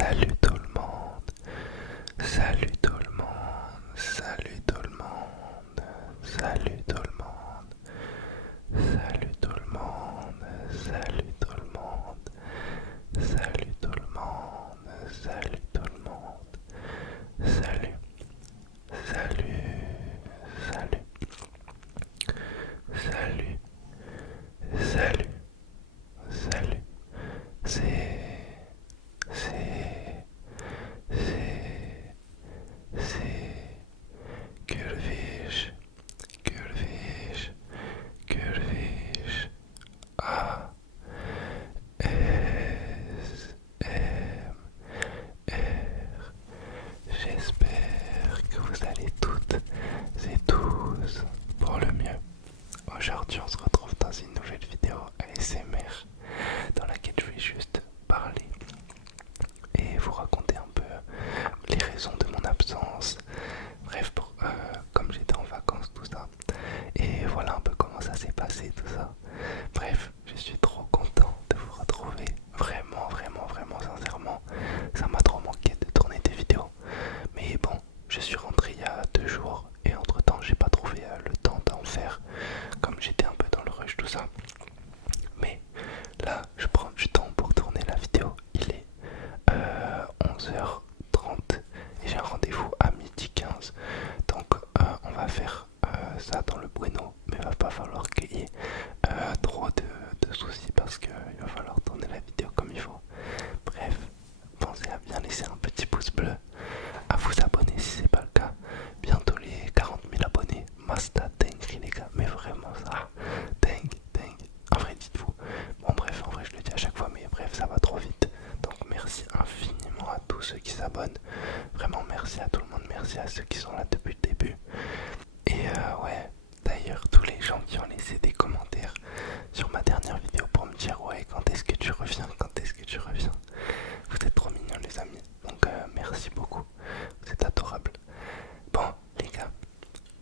Salut tout le monde, salut tout le monde, salut tout le monde, salut tout le monde, salut tout le monde, salut tout le monde, salut tout le monde, salut tout le monde, salut, salut, salut, salut, salut, salut, c'est, c'est, Gulfish, Gulfish, Gulfish, A, S, M, R. J'espère que vous allez toutes et tous pour le mieux. Aujourd'hui, on se retrouve dans une nouvelle vidéo ASMR dans laquelle je vais juste parler et vous raconter un peu les raisons de mon absence. Bref, comme j'étais en vacances, tout ça. Et voilà un peu comment ça s'est passé, tout ça. Bref, je suis trop content de vous retrouver. Vraiment, vraiment, vraiment, sincèrement. Ça m'a trop manqué de tourner des vidéos. Mais bon, je suis rentré il y a 2 jours. Et entre temps, j'ai pas trouvé le temps d'en faire. Comme j'étais un peu dans le rush, tout ça. Mais là, je prends du temps pour tourner la vidéo. Il est 11h30 et j'ai un rendez-vous à 12h15. Donc on va faire ça dans le bueno, mais il va pas falloir qu'il y ait trop de soucis parce qu'il va falloir tourner la vidéo comme il faut. Bref, pensez à bien laisser un petit pouce bleu, à vous abonner si c'est pas le cas. Bientôt les 40 000 abonnés, Masta dingue les gars, mais vraiment ça, dingue, dingue. En vrai dites-vous, bon bref, en vrai je le dis à chaque fois, mais bref ça va trop vite. Donc merci infiniment à tous ceux qui s'abonnent. Vraiment merci à tout le monde, merci à ceux qui sont là depuis le début. Et ouais, d'ailleurs tous les gens qui ont laissé des commentaires sur ma dernière vidéo pour me dire ouais quand est-ce que tu reviens, quand est-ce que tu reviens. Vous êtes trop mignons les amis, donc merci beaucoup, vous êtes adorables. Bon les gars,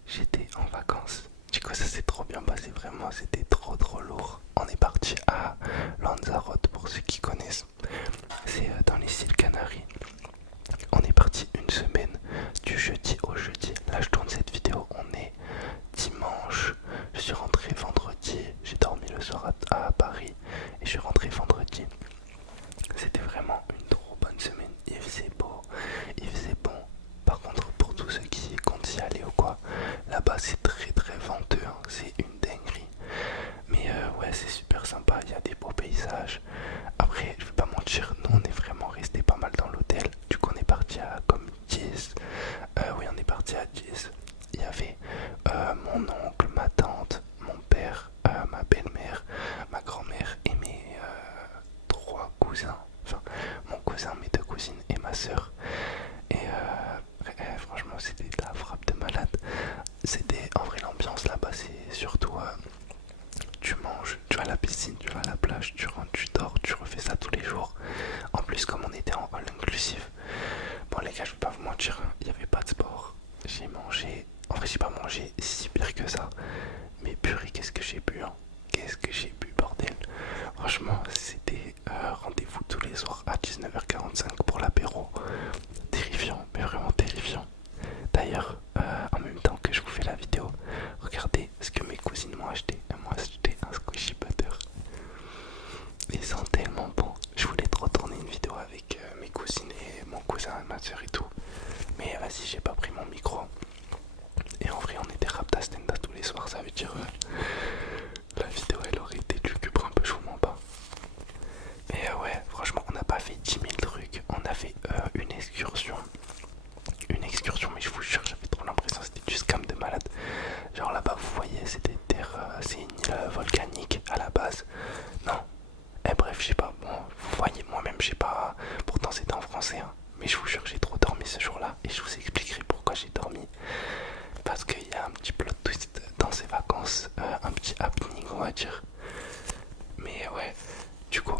j'étais en vacances, du coup ça s'est trop bien passé, vraiment c'était trop lourd. On est parti à Lanzarote pour ceux qui connaissent, c'est dans les îles Canaries. On est parti une semaine du jeudi au jeudi. Là je tourne cette vidéo, on est dimanche. Je suis rentré vendredi, j'ai dormi le soir à Paris et je suis rentré vendredi. C'était vraiment une trop bonne semaine, il faisait beau, il faisait bon. Par contre pour tous ceux qui comptent y aller ou quoi, là-bas c'est très venteux, hein. C'est une dinguerie. Mais ouais c'est super sympa, il y a des beaux paysages. Après je vais pas mentir, nous on est vraiment resté pas mal dans l'hôtel. Du coup on est parti à comme 10. Oui on est parti à 10. Il y avait mon oncle, ma tante, mon père, ma belle-mère, ma grand-mère et mes 3 cousins. Enfin mon cousin, mes 2 cousines et ma soeur. Et franchement c'était de la frappe de malade. C'était en vrai l'ambiance là-bas, c'est surtout tu manges, tu vas à la piscine, tu vas à la plage, tu rentres, tu dors, tu refais ça tous les jours. En plus comme on était en all inclusive, bon les gars je vais pas vous mentir, hein, il n'y avait pas de sport. J'ai mangé, en vrai j'ai pas mangé si pire que ça. Mais purée qu'est-ce que j'ai bu, hein. Qu'est-ce que j'ai bu bordel. Franchement c'était rendez-vous tous les soirs à 19h45 pour l'apéro. Terrifiant, mais vraiment terrifiant. D'ailleurs, en même temps que je vous fais la vidéo, regardez ce que mes cousines m'ont acheté. Elles m'ont acheté un squishy butter. Ils sont tellement bons. Je voulais trop tourner une vidéo avec mes cousines et mon cousin, ma soeur et tout. Mais vas-y, j'ai pas pris mon micro. Et en vrai, on était rapta stenda tous les soirs. Ça veut dire la vidéo elle aurait été lugubre un peu, je vous mens pas. Mais ouais, franchement, on n'a pas fait 10 000 trucs. On a fait une excursion. Une excursion, mais je vous jure, j'avais trop l'impression que c'était du scam de malade. Genre là-bas, vous voyez, c'est des terres, c'est une île volcanique à la base. Non. Et bref, je sais pas. Bon, vous voyez, moi-même, je sais pas. Pourtant, c'était en français, hein. Mais je vous jure, j'ai trop dormi ce jour-là. Et je vous expliquerai pourquoi j'ai dormi. Parce qu'il y a un petit plot twist dans ces vacances. Un petit happening, on va dire. Mais ouais, du coup,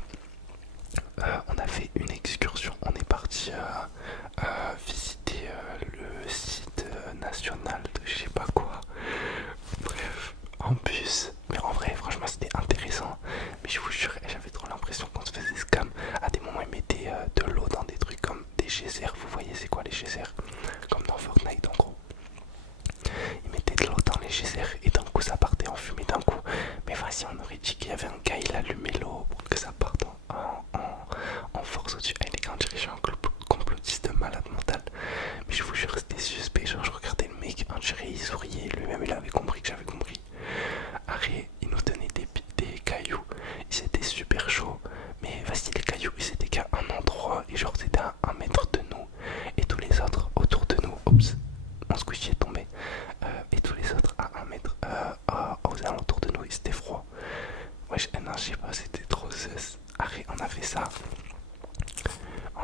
on a fait une excursion. On est parti visiter le site national de je sais pas quoi. Bref, en bus. Mais en vrai, franchement, c'était intéressant. Mais je vous jure, j'avais trop l'impression qu'on se faisait scam. À des moments, ils mettaient de l'eau dans des trucs comme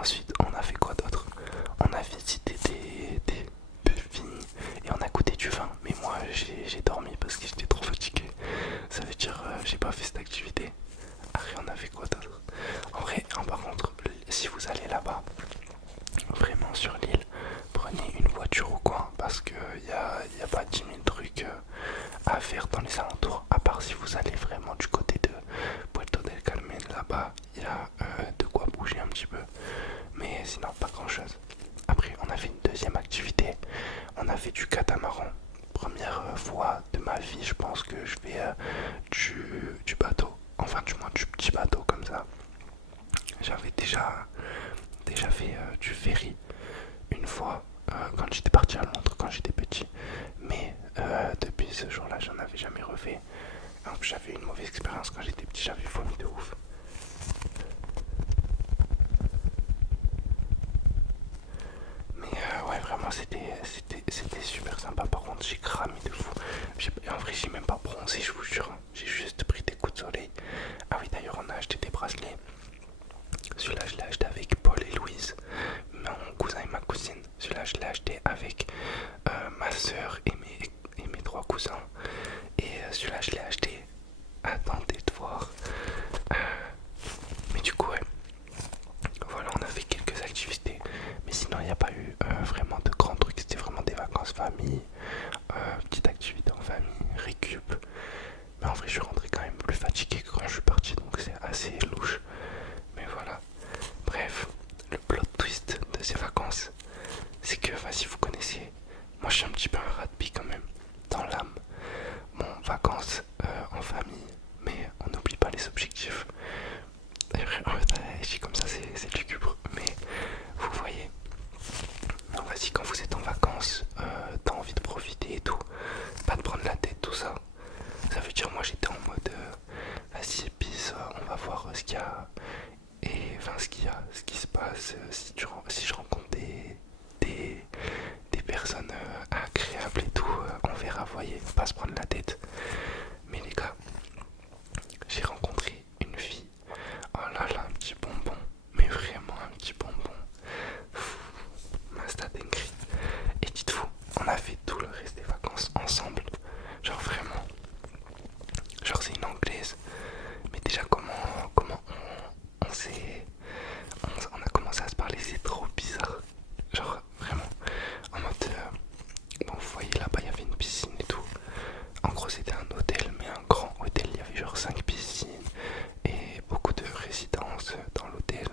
Ensuite, on a fait quoi d'autre? On a visité des vignes et on a goûté du vin. Mais moi, j'ai dormi parce que j'étais trop fatigué. Ça veut dire, j'ai pas fait cette activité. Après, on a fait quoi d'autre? En vrai, par contre, si vous allez là-bas, vraiment sur l'île, prenez une voiture ou quoi, parce qu'il y a pas 10 000 trucs à faire dans les alentours, à part si vous allez vraiment du côté de Puerto del Carmen. Là-bas, il y a de quoi bouger un petit peu, mais sinon pas grand-chose. Après, on a fait une deuxième activité, on a fait du catamaran. Première fois de ma vie, je pense que je fais du bateau, enfin du moins du petit bateau comme ça. J'avais déjà fait du ferry une fois quand j'étais parti à Londres quand j'étais petit, mais depuis ce jour-là j'en avais jamais refait. Donc j'avais une mauvaise expérience quand j'étais petit, j'avais vomi de ouf. Mais ouais, vraiment c'était super sympa. Par contre j'ai cramé de fou. En vrai j'ai même pas bronzé, je vous jure, j'ai juste pris des coups de soleil. Ah oui, d'ailleurs on a acheté des bracelets. Celui-là je l'ai acheté avec Paul et Louise, mon cousin et ma cousine. Celui-là je l'ai acheté avec ma soeur et mes trois cousins. Et celui-là je l'ai acheté, attendez de voir. Euh, mais du coup ouais, voilà, on a fait quelques activités. Mais sinon il n'y a pas eu vraiment de grands trucs. C'était vraiment des vacances famille, petite activité en famille, récup. Mais en vrai je suis rentré quand même plus fatigué que quand je suis parti, donc c'est assez louche. Mais voilà. Bref, le plot twist de ces vacances, c'est que, enfin, si vous connaissez, moi je suis un petit peu un rat de quand même, dans l'âme. Bon, vacances en famille, mais on n'oublie pas les objectifs. En fait, je dis comme ça, c'est lugubre, mais vous voyez. Non, vas-y, quand vous êtes en vacances, t'as envie de profiter et tout, pas de prendre la tête, tout ça. Ça veut dire, moi j'étais en mode, vas-y, bis, on va voir ce qu'il y a. Et enfin, ce qui se passe, si je rencontre des personnes agréables et tout, on verra, voyez, faut pas se prendre la tête. Mais les gars, j'ai rencontré une fille, oh là là, un petit bonbon, mais vraiment un petit bonbon. Masta dinguerie. Et dites-vous, on a fait tout le reste des vacances ensemble, genre vraiment. Genre c'est une anglaise, mais déjà comment on s'est on a commencé à se parler, c'est trop bizarre. Genre vraiment, en mode, bon, vous voyez là-bas, il y avait une piscine et tout. En gros, c'était un hôtel, mais un grand hôtel. Il y avait genre 5 piscines et beaucoup de résidences dans l'hôtel.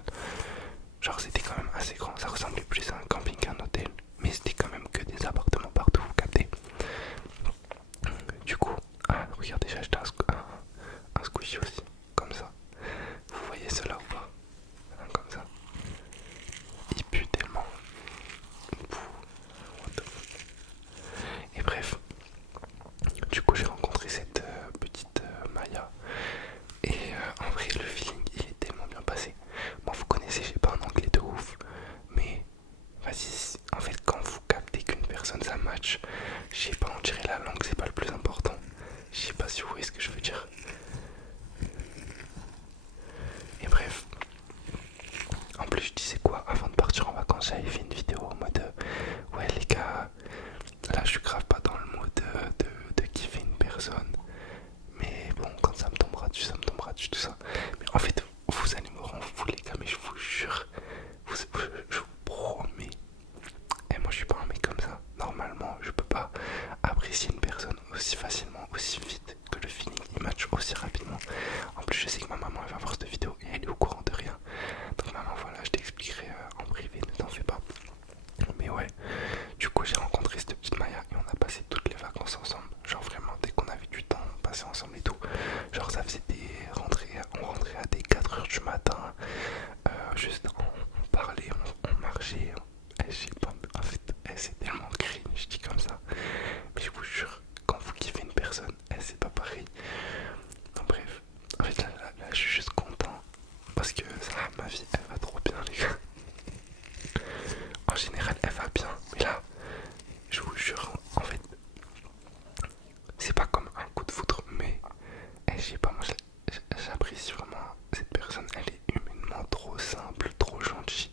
Genre, c'était quand même assez grand. Ça ressemblait plus à un camping qu'à un hôtel, mais c'était quand même que des appartements partout, vous captez. Du coup, ah, regardez, j'ai acheté un squishy aussi, comme ça. Vous voyez cela ou pas? Comme ça. Il pue tellement. Et bref, du coup j'ai rencontré cette petite Maya. Et en vrai le feeling il est tellement bien passé. Moi vous connaissez, j'ai pas un anglais de ouf. Mais vas-y, en fait quand vous captez qu'une personne ça match, je sais pas, on dirait la langue c'est pas le plus important. Je sais pas si vous voyez ce que je veux dire. Et bref, en plus je disais quoi, avant de partir en vacances j'avais fait une vidéo en mode ouais les gars, là je suis grave pas dans le mood de kiffer une personne. Mais bon, quand ça me tombera dessus, ça me tombera dessus, tout ça. Mais en fait, vous allez me rendre fou les gars, mais je vous jure, je vous promets. Et moi je suis pas un mec comme ça. Normalement, je peux pas apprécier une personne aussi facilement, aussi vite, que le feeling il match aussi rapidement. En plus, je sais que ma maman elle va voir cette vidéo et elle est au courant de rien. Donc maman, voilà, je t'expliquerai en privé, ne t'en fais pas. Mais ouais, du coup j'ai rencontré cette petite Maya et on a passé toutes les vacances ensemble. Genre vraiment dès qu'on avait du temps, on passait ensemble et tout. Genre ça faisait on rentrait à des 4 heures du matin. Juste on parlait, on marchait. Je sais pas, en fait c'est tellement cringe, je dis comme ça. Mais je vous jure, quand vous kiffez une personne, c'est pas pareil. Donc, bref, en fait là je suis juste content. Parce que ça, ma vie elle va trop bien les gars. En général elle va bien, mais là je vous jure en fait c'est pas comme un coup de foudre, mais je sais pas, moi j'apprécie vraiment cette personne, elle est humainement trop simple, trop gentille,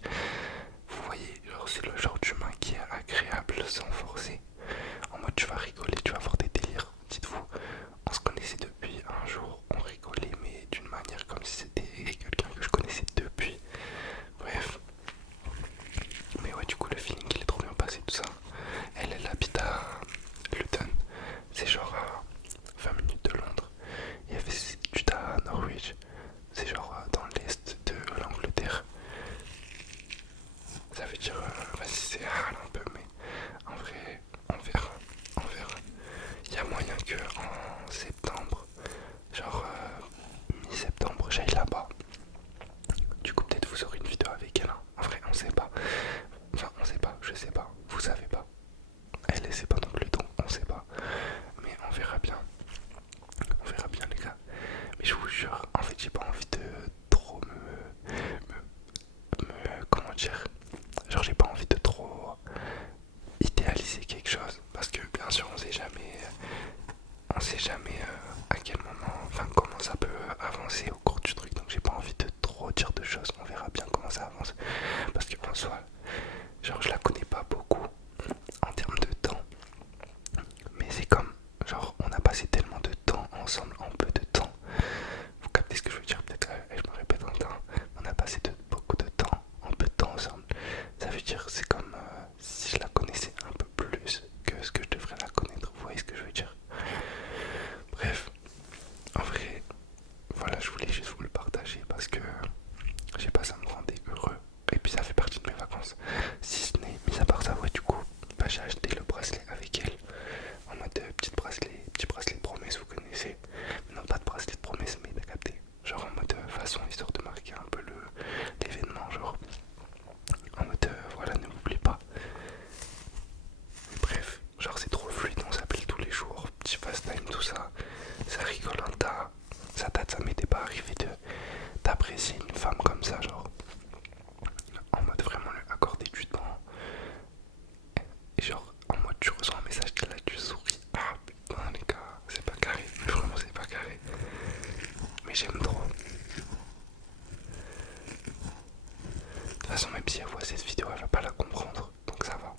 si elle voit cette vidéo, elle va pas la comprendre, donc ça va.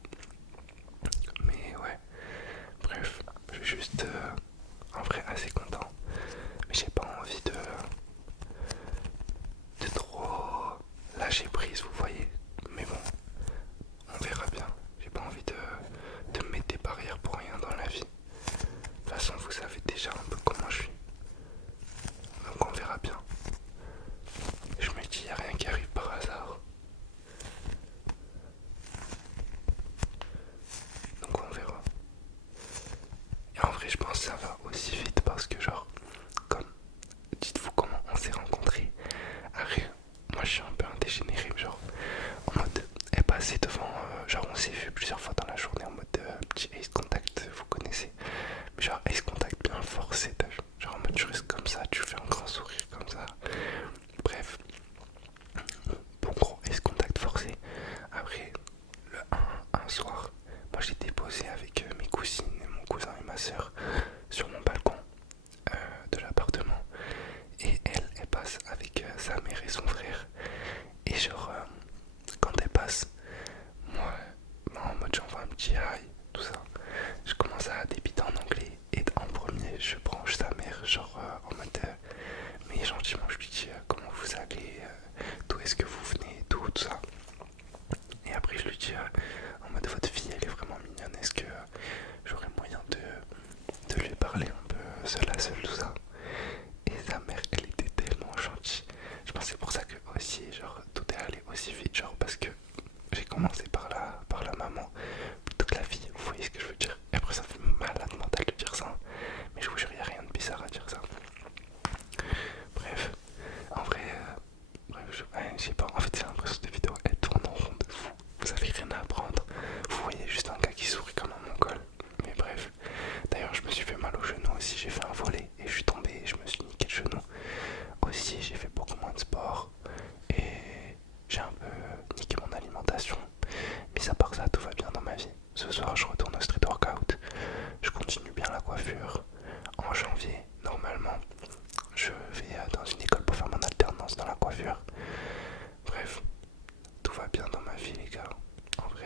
Mais ouais, bref, je suis juste en vrai assez content. Mais j'ai pas envie de trop lâcher prise, vous voyez. Mais bon, on verra bien. J'ai pas envie de me mettre des barrières pour rien dans la vie. De toute façon, vous savez déjà un peu comment je suis. Donc on verra bien. Je me dis, y a rien qui arrive par hasard. Donc on verra. Et en vrai, je pense que ça va aussi vite parce que genre, comme, dites-vous comment on s'est rencontrés. Arrête, moi je suis un peu un dégénéré, genre, en mode, elle passait devant, genre on s'est vu plusieurs fois dans la journée en mode petit ace contact, vous connaissez. Mais genre ace contact bien forcé, t'as vu. Genre en mode tu restes comme ça, tu fais un grand sourire comme ça. Bref, bon gros ace contact forcé. Après, le un soir, moi j'étais posé avec mes cousines, mon cousin et ma soeur sur mon balcon de l'appartement. Et elle passe avec sa mère et son frère. Et genre, quand elle passe, moi, en mode j'envoie un petit hi, tout ça. Je commence à débiter en anglais. Et en premier, je branche sa mère, genre en mode, mais gentiment, je lui dis comment vous allez, d'où est-ce que vous venez, tout ça. Et après, je lui dis en mode votre fille, elle est vraiment mignonne, est-ce que j'aurais moyen de lui parler un peu seul à seul, tout ça. Et sa mère, elle était tellement gentille. Je pense que c'est pour ça que aussi, genre, tout est allé aussi vite, genre, parce que j'ai commencé par la maman plutôt que la fille, vous voyez ce que je veux dire. Et après, ça fait malade mental de dire ça, mais je vous jure, il n'y a rien de bizarre à dire ça. Bref, en vrai, bref, je sais pas, en fait, j'ai l'impression que cette vidéo, elle tourne en rond de fou. Vous avez rien à apprendre. Vous voyez juste un gars qui sourit comme un mongol. Mais bref, d'ailleurs, je me suis fait mal au genou aussi, j'ai fait un volet et je suis tombé et je me suis niqué le genou. Aussi, j'ai fait beaucoup moins de sport et j'ai un peu niqué mon alimentation. Mais à part ça, tout va bien dans ma vie. Ce soir, je retourne au street workout. Je continue bien la coiffure. En janvier, normalement, je vais dans une école pour faire mon alternance dans la coiffure. Bref, tout va bien dans ma vie, les gars. En vrai,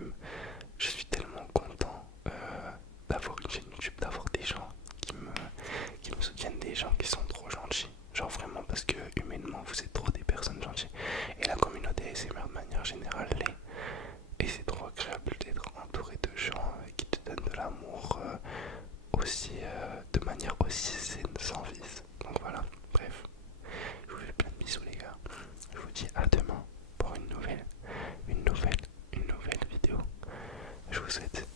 moi-même. Je suis tellement content d'avoir une chaîne YouTube, d'avoir des gens qui me soutiennent, des gens qui sont trop gentils. Genre vraiment parce que humainement vous êtes trop des personnes gentilles. Et la communauté ASMR de manière générale l'est. Et c'est trop agréable d'être entouré de gens qui te donnent de l'amour aussi de manière aussi saine, sans vice. Donc voilà, bref. Je vous fais plein de bisous les gars. Je vous dis à demain pour une nouvelle vidéo. Je vous souhaite